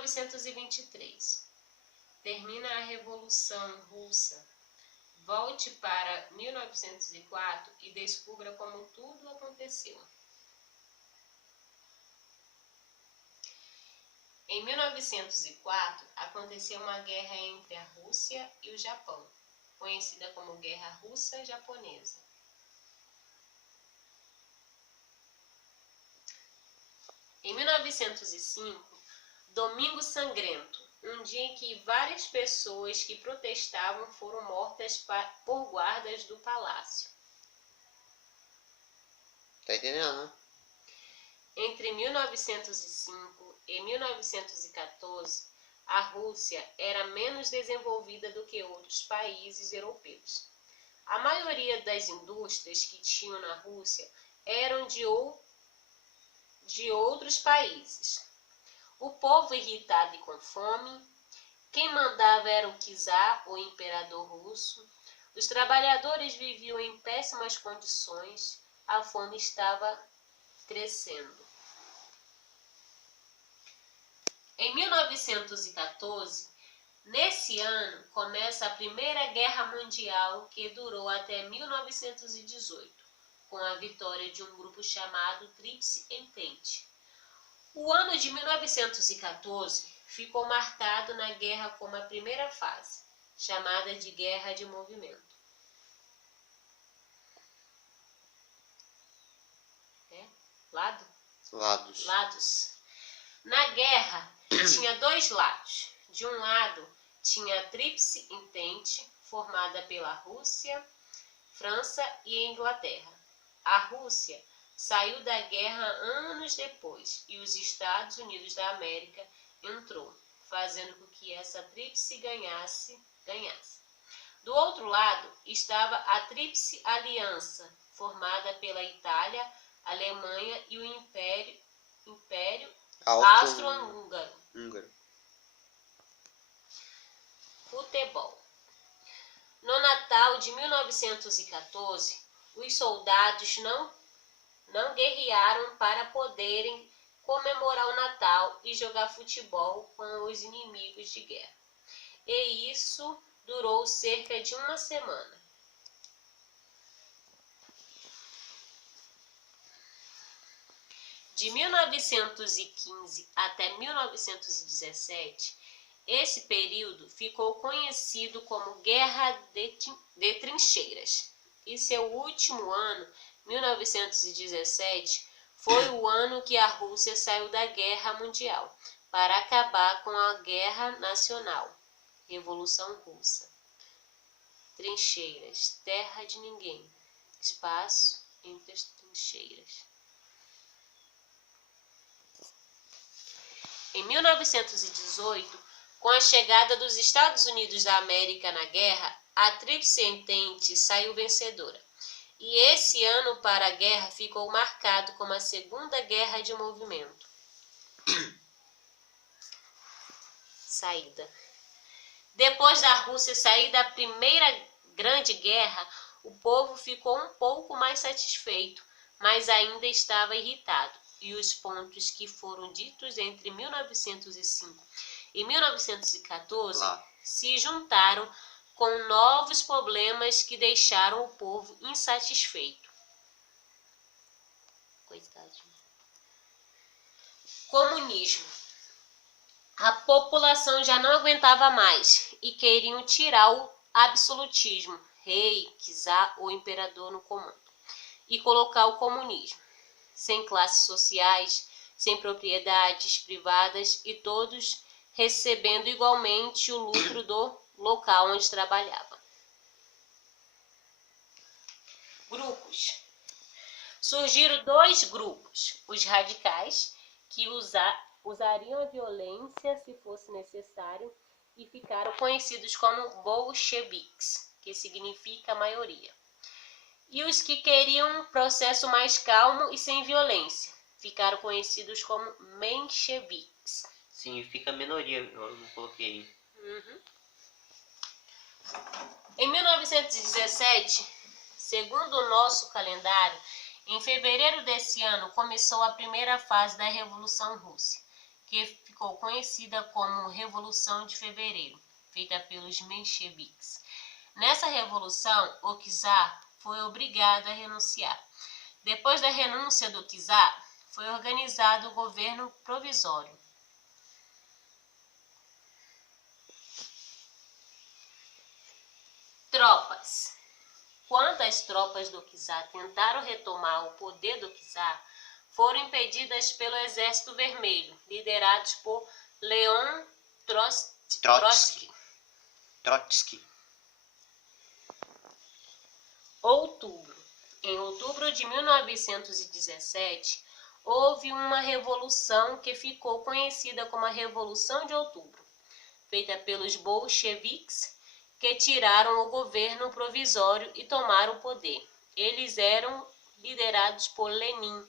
1923. Termina a Revolução Russa. Volte para 1904 e descubra como tudo aconteceu. Em 1904, aconteceu uma guerra entre a Rússia e o Japão, conhecida como Guerra Russa-Japonesa. Em 1905, Domingo Sangrento, um dia em que várias pessoas que protestavam foram mortas por guardas do palácio. Tá entendendo, né? Entre 1905 e 1914, a Rússia era menos desenvolvida do que outros países europeus. A maioria das indústrias que tinham na Rússia eram de outros países. O povo irritado e com fome, quem mandava era o czar, o imperador russo. Os trabalhadores viviam em péssimas condições, a fome estava crescendo. Em 1914, nesse ano, começa a Primeira Guerra Mundial, que durou até 1918, com a vitória de um grupo chamado Tríplice Entente. O ano de 1914 ficou marcado na guerra como a primeira fase, chamada de Guerra de Movimento. Lados. Na guerra, tinha dois lados. De um lado, tinha a Tríplice Entente, formada pela Rússia, França e Inglaterra. A Rússia saiu da guerra anos depois e os Estados Unidos da América entrou, fazendo com que essa tríplice ganhasse. Do outro lado estava a Tríplice Aliança, formada pela Itália, Alemanha e o Império Austro-Húngaro. Futebol. No Natal de 1914, os soldados não guerrearam para poderem comemorar o Natal e jogar futebol com os inimigos de guerra. E isso durou cerca de uma semana. De 1915 até 1917, esse período ficou conhecido como Guerra de Trincheiras. E seu último ano, 1917, foi o ano que a Rússia saiu da Guerra Mundial para acabar com a Guerra Nacional, Revolução Russa. Trincheiras, terra de ninguém, espaço entre as trincheiras. Em 1918, com a chegada dos Estados Unidos da América na guerra, a Tríplice Entente saiu vencedora. E esse ano para a guerra ficou marcado como a Segunda Guerra de Movimento. Saída. Depois da Rússia sair da Primeira Grande Guerra, o povo ficou um pouco mais satisfeito, mas ainda estava irritado. E os pontos que foram ditos entre 1905 e 1914 se juntaram com novos problemas que deixaram o povo insatisfeito. Comunismo. A população já não aguentava mais e queriam tirar o absolutismo, rei, czar ou imperador no comando, e colocar o comunismo. Sem classes sociais, sem propriedades privadas e todos recebendo igualmente o lucro do local onde trabalhava. Grupos. Surgiram dois grupos, os radicais, que usariam a violência se fosse necessário e ficaram conhecidos como bolcheviques, que significa maioria. E os que queriam um processo mais calmo e sem violência, ficaram conhecidos como mencheviques. Significa minoria, eu não coloquei. Em 1917, segundo o nosso calendário, em fevereiro desse ano começou a primeira fase da Revolução Russa, que ficou conhecida como Revolução de Fevereiro, feita pelos mencheviques. Nessa revolução, o czar foi obrigado a renunciar. Depois da renúncia do czar, foi organizado o governo provisório. Tropas. Quando as tropas do czar tentaram retomar o poder do czar, foram impedidas pelo Exército Vermelho, liderados por Leon Trotsky. Em outubro de 1917, houve uma revolução que ficou conhecida como a Revolução de Outubro, feita pelos bolcheviques, que tiraram o governo provisório e tomaram o poder. Eles eram liderados por Lenin.